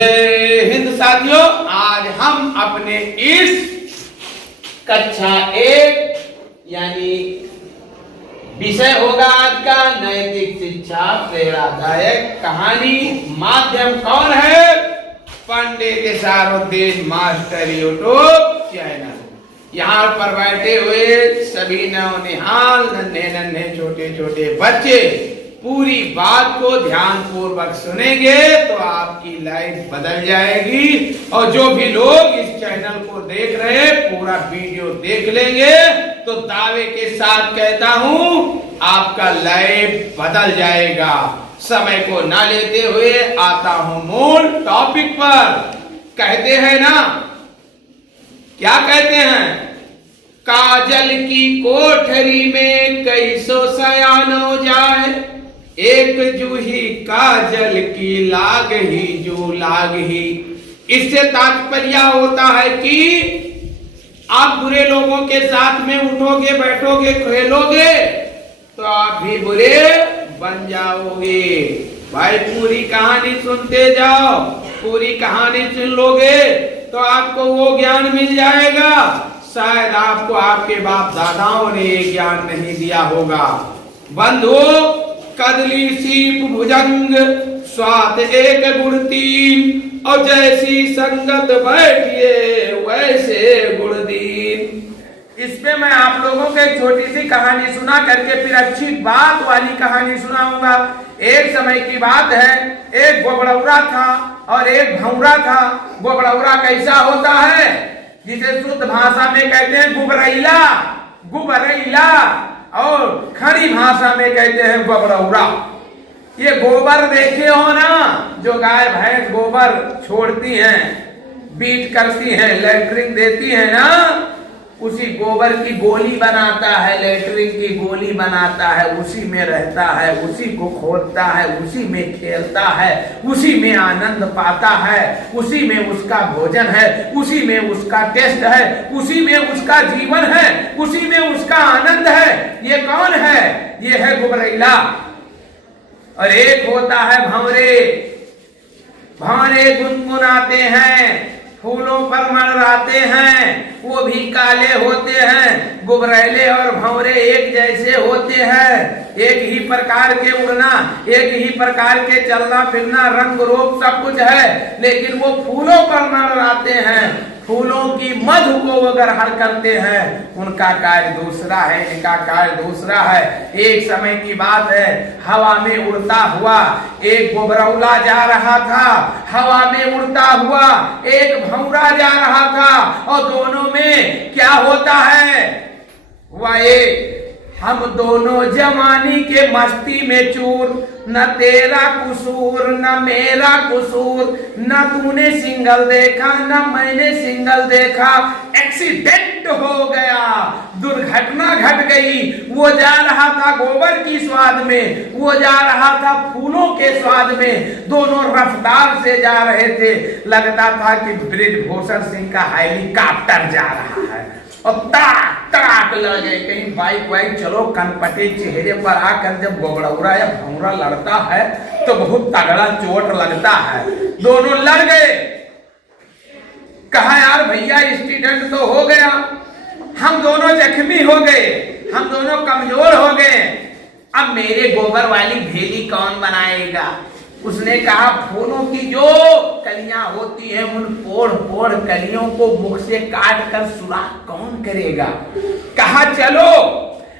जय हिंद साथियों, आज हम अपने इस कक्षा 1 यानी विषय होगा आज का नैतिक शिक्षा प्रेरणादायक कहानी। माध्यम कौन है? पंडित इशारुद्दीन मास्टर यूट्यूब चैनल। यहाँ पर बैठे हुए सभी नौनिहाल नन्हे नन्हे छोटे छोटे बच्चे पूरी बात को ध्यान पूर्वक सुनेंगे तो आपकी लाइफ बदल जाएगी। और जो भी लोग इस चैनल को देख रहे हैं पूरा वीडियो देख लेंगे तो दावे के साथ कहता हूं आपका लाइफ बदल जाएगा। समय को ना लेते हुए आता हूं मूल टॉपिक पर। कहते हैं ना, क्या कहते हैं? काजल की कोठरी में कैसो सयानो जाए, एक जूही काजल की लाग ही जो लाग ही। इससे तात्पर्य होता है कि आप बुरे लोगों के साथ में उठोगे बैठोगे खेलोगे तो आप भी बुरे बन जाओगे। भाई पूरी कहानी सुनते जाओ, पूरी कहानी सुन लोगे तो आपको वो ज्ञान मिल जाएगा शायद आपको आपके बाप दादाओं ने ये ज्ञान नहीं दिया होगा। बंधु, कदली सीप भुजंग स्वाद एक गुण तीन, और जैसी संगत बैठिए वैसे गुण दीन। इसमें मैं आप लोगों को एक छोटी सी कहानी सुना करके फिर अच्छी बात वाली कहानी सुनाऊंगा। एक समय की बात है, एक गोबड़ौरा था और एक भौरा था। गोबड़ौरा कैसा होता है? जिसे शुद्ध भाषा में कहते हैं गुबरैला, गुबरैला, और खड़ी भाषा में कहते हैं गोबड़ौरा। ये गोबर देखे हो ना, जो गाय भैंस गोबर छोड़ती हैं, बीट करती हैं, लेटरिन देती है ना, उसी गोबर की गोली बनाता है, लेटरिन की गोली बनाता है, उसी में रहता है, उसी को खोदता है, उसी में खेलता है, उसी में आनंद पाता है, उसी में उसका भोजन है, उसी में उसका टेस्ट है, उसी में उसका जीवन है, उसी में उसका आनंद है। ये कौन है? ये है गुबरैला। और एक होता है भंवरे। भंवरे गुनगुनाते हैं, फूलों पर मंडराते हैं, वो भी काले होते हैं। गुबरैले और भंवरे एक जैसे होते हैं, एक ही प्रकार के उड़ना, एक ही प्रकार के चलना फिरना, रंग रूप सब कुछ है, लेकिन वो फूलों पर मंडराते हैं, फूलों की मधु को वो ग्रहण करते हैं। उनका कार्य दूसरा है, इनका कार्य दूसरा है। एक समय की बात है, हवा में उड़ता हुआ एक गोबरौला जा रहा था, हवा में उड़ता हुआ एक भंवरा जा रहा था, और दोनों में क्या होता है? वह हम दोनों जवानी के मस्ती में चूर, न तेरा कसूर न मेरा कसूर, न तूने सिंगल देखा न मैंने सिंगल देखा। एक्सीडेंट हो गया, दुर्घटना घट गई। वो जा रहा था गोबर की स्वाद में, वो जा रहा था फूलों के स्वाद में, दोनों रफ्तार से जा रहे थे। लगता था कि बृजभूषण सिंह का हेलीकॉप्टर जा रहा है, और तड़ाक तड़ाक लगे। कहीं बाइक वाइक चलो कनपटे चेहरे पर आकर जब गोबड़ौरा या भंवरा लड़ता है तो बहुत तगड़ा चोट लगता है। दोनों लड़ गए। कहा यार भैया एक्सीडेंट तो हो गया, हम दोनों जख्मी हो गए, हम दोनों कमजोर हो गए, अब मेरे गोबर वाली भेली कौन बनाएगा? उसने कहा फूलों की जो कलियां होती हैं उन पोड़ पोड़ कलियों को मुख से काट कर सुराख कौन करेगा? कहा चलो।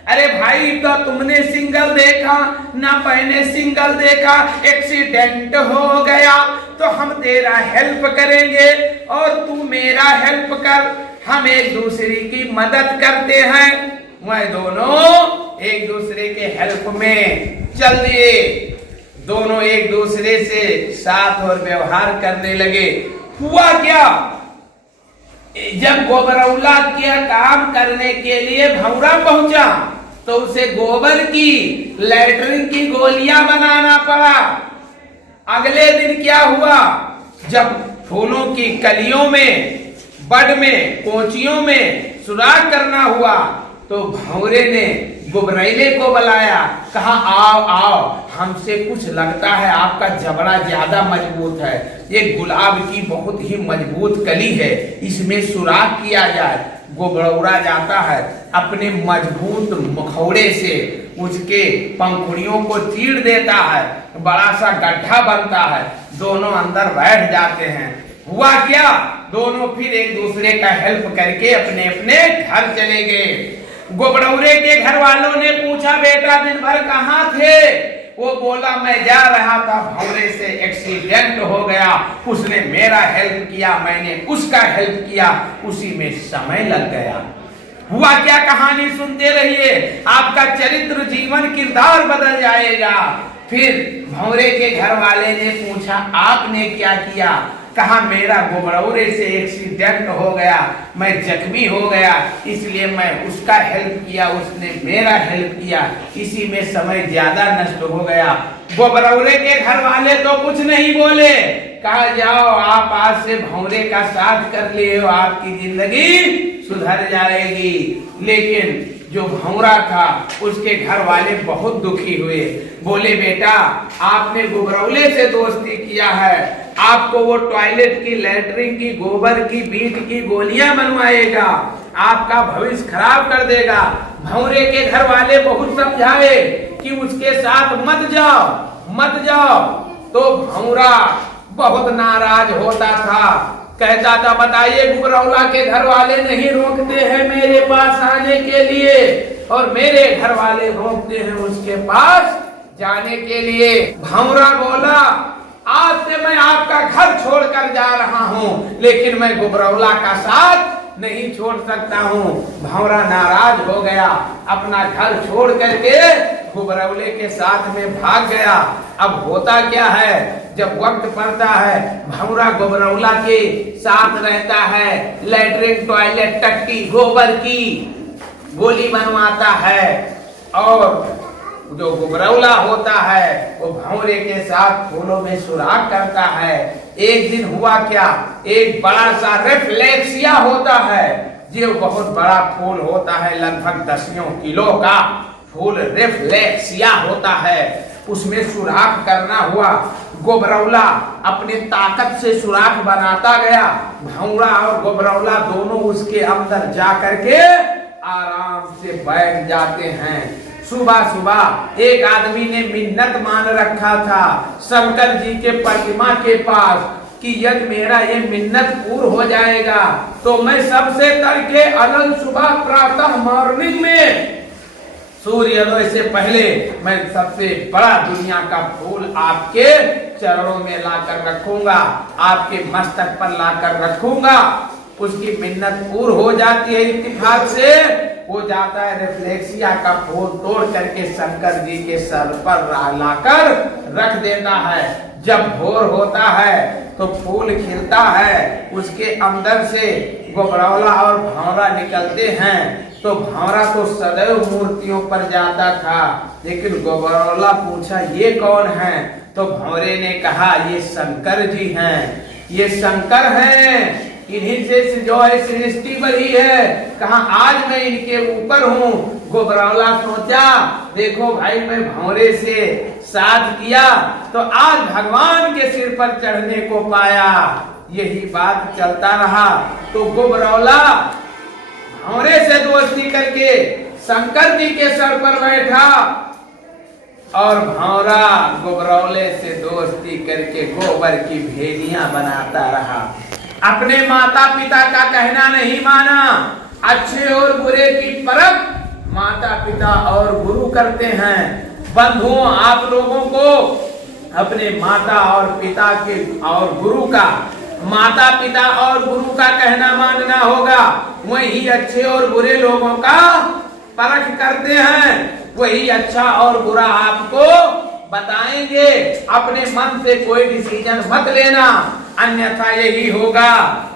अरे भाई, तो तुमने सिंगल देखा ना मैंने सिंगल देखा, एक्सीडेंट हो गया तो हम तेरा हेल्प करेंगे और तू मेरा हेल्प कर, हम एक दूसरे की मदद करते हैं। वह दोनों एक दूसरे के हेल्प में चल दिए। दोनों एक दूसरे से साथ और व्यवहार करने लगे। हुआ क्या? जब गोबरौला के काम करने के लिए भंवरा पहुंचा तो उसे गोबर की लेटरिन की गोलियां बनाना पड़ा। अगले दिन क्या हुआ? जब फूलों की कलियों में, बड में, कोचियों में सुराख करना हुआ तो भंवरे ने गुबरैले को बुलाया, कहा आओ आओ, हमसे कुछ लगता है आपका जबड़ा ज्यादा मजबूत है, ये गुलाब की बहुत ही मजबूत कली है, इसमें सुराख किया जाए। गुबरौला जाता है, अपने मजबूत मुखौड़े से उसके पंखुड़ियों को चीर देता है, बड़ा सा गड्ढा बनता है, दोनों अंदर बैठ जाते हैं। हुआ क्या, दोनों फिर एक दूसरे का हेल्प करके अपने अपने घर चले गए। गुबरौले के घर वालों ने पूछा, बेटा दिन भर कहाँ थे? वो बोला, मैं जा रहा था, भंवरे से एक्सीडेंट हो गया, उसने मेरा हेल्प किया, मैंने उसका हेल्प किया, उसी में समय लग गया। हुआ क्या, कहानी सुनते रहिए, आपका चरित्र जीवन किरदार बदल जाएगा। फिर भंवरे के घर वाले ने पूछा, आपने क्या किया? कहा, मेरा गुबरौले से एक्सीडेंट हो गया, मैं जख्मी हो गया, इसलिए मैं उसका हेल्प किया, उसने मेरा हेल्प किया, इसी में समय ज्यादा नष्ट हो गया। गुबरौले के घर वाले तो कुछ नहीं बोले, कहा जाओ आप आज से भंवरे का साथ कर लिए हो, आपकी जिंदगी सुधर जाएगी। लेकिन जो भंवरा था उसके घर वाले बहुत दुखी हुए, बोले बेटा आपने गुबरौले से दोस्ती किया है, आपको वो टॉयलेट की, लैट्रिन की, गोबर की, बीट की गोलियां बनवाएगा, आपका भविष्य खराब कर देगा। भंवरे के घर वाले बहुत समझाए कि उसके साथ मत जाओ मत जाओ, तो भंवरा बहुत नाराज होता था, कहता था बताइए गुबरौला के घर वाले नहीं रोकते हैं मेरे पास आने के लिए, और मेरे घर वाले रोकते हैं उसके पास जाने के लिए। भंवरा बोला, आज से मैं आपका घर छोड़कर जा रहा हूँ, लेकिन मैं गुबरौला का साथ नहीं छोड़ सकता हूँ। भंवरा नाराज हो गया, अपना घर छोड़ करके गुबरौले के साथ में भाग गया। अब होता क्या है, जब वक्त पड़ता है भंवरा गुबरौला के साथ रहता है, लैट्रिन, टॉयलेट, टट्टी, गोबर की गोली बनवाता है, और जो गुबरौला होता है वो भंवरे के साथ फूलों में सुराख करता है। एक दिन हुआ क्या, एक बड़ा सा रेफ्लेक्सिया होता है, जो बहुत बड़ा फूल होता है, लगभग 10 किलो का फूल रेफ्लेक्सिया होता है, उसमें सुराख करना हुआ। गुबरौला अपने ताकत से सुराख बनाता गया, भंवरा और गुबरौला दोनों उसके अंदर जा करके आराम से बैठ जाते हैं। सुबह सुबह एक आदमी ने मिन्नत मान रखा था शंकर जी के प्रतिमा के पास कि यदि मेरा ये मिन्नत पूर्ण हो जाएगा तो मैं सबसे तड़के अनंत सुबह प्रातः मॉर्निंग में सूर्योदय से पहले मैं सबसे बड़ा दुनिया का फूल आपके चरणों में लाकर रखूंगा, आपके मस्तक पर लाकर रखूंगा। उसकी मिन्नत पूर्ण हो जाती है, इत्तेफाक से वो जाता है, रिफ्लेक्सिया का फूल तोड़ करके शंकर जी के सर पर लाकर रख देता है। जब भोर होता है तो फूल खिलता है, उसके अंदर से गुबरौला और भंवरा निकलते हैं। तो भंवरा तो सदैव मूर्तियों पर जाता था, लेकिन गुबरौला पूछा ये कौन है? तो भंवरे ने कहा ये शंकर जी हैं, ये शंकर हैं, इन्हीं से जो है सृष्टि बनी है। कहा आज मैं इनके ऊपर हूँ। गुबरौला सोचा देखो भाई मैं भंवरे से साथ किया तो आज भगवान के सिर पर चढ़ने को पाया, यही बात चलता रहा। तो गुबरौला भंवरे से दोस्ती करके शंकर जी के सर पर बैठा और भंवरा गुबरौले से दोस्ती करके गोबर की भेड़ियां बनाता रहा। अपने माता पिता का कहना नहीं माना, अच्छे और बुरे की परख माता पिता और गुरु करते हैं। बंधुओं आप लोगों को अपने माता और पिता के और गुरु का, माता पिता और गुरु का कहना मानना होगा। वही अच्छे और बुरे लोगों का परख करते हैं, वही अच्छा और बुरा आपको बताएंगे। अपने मन से कोई डिसीजन मत लेना, अन्यथा यही होगा।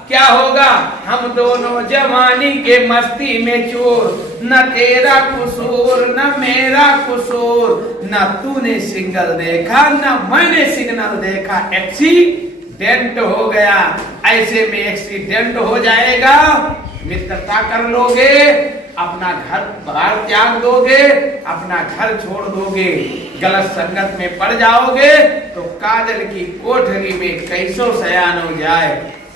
क्या होगा? हम दोनों जवानी के मस्ती में चोर, न तेरा कसूर न मेरा कसूर, न तूने सिग्नल देखा न मैंने सिग्नल देखा, एक्सीडेंट हो गया। ऐसे में एक्सीडेंट हो जाएगा, मित्रता कर लोगे अपना घर बाहर त्याग दोगे, अपना घर छोड़ दोगे, गलत संगत में पड़ जाओगे तो काजल की कोठरी में कैसो सयान हो जाए,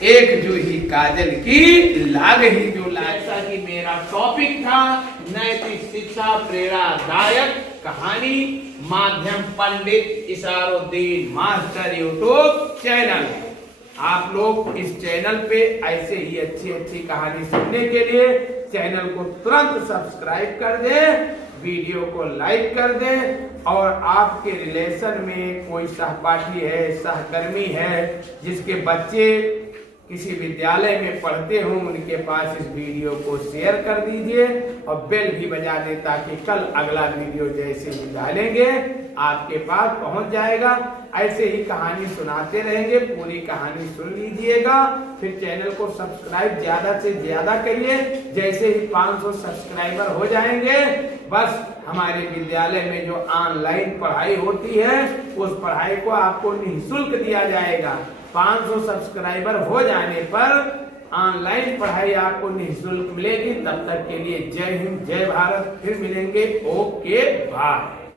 एक जूही काजल की लाग ही जो लाग। ऐसा कि मेरा टॉपिक था नैतिक शिक्षा प्रेरणादायक कहानी, माध्यम पंडित इशारुद्दीन मास्टर यूट्यूब चैनल। आप लोग इस चैनल पे ऐसे ही अच्छी अच्छी कहानी सुनने के लिए चैनल को तुरंत सब्सक्राइब कर दें, वीडियो को लाइक कर दें, और आपके रिलेशन में कोई सहपाठी है, सहकर्मी है, जिसके बच्चे किसी विद्यालय में पढ़ते हों, उनके पास इस वीडियो को शेयर कर दीजिए और बेल भी बजा दें ताकि कल अगला वीडियो जैसे ही डालेंगे आपके पास पहुंच जाएगा। ऐसे ही कहानी सुनाते रहेंगे, पूरी कहानी सुन लीजिएगा, फिर चैनल को सब्सक्राइब ज्यादा से ज्यादा करिए। जैसे ही 500 सब्सक्राइबर हो जाएंगे, बस हमारे विद्यालय में जो ऑनलाइन पढ़ाई होती है उस पढ़ाई को आपको निःशुल्क दिया जाएगा। 500 सब्सक्राइबर हो जाने पर ऑनलाइन पढ़ाई आपको निःशुल्क मिलेगी। तब तक के लिए जय हिंद, जय भारत, फिर मिलेंगे। Okay, bye.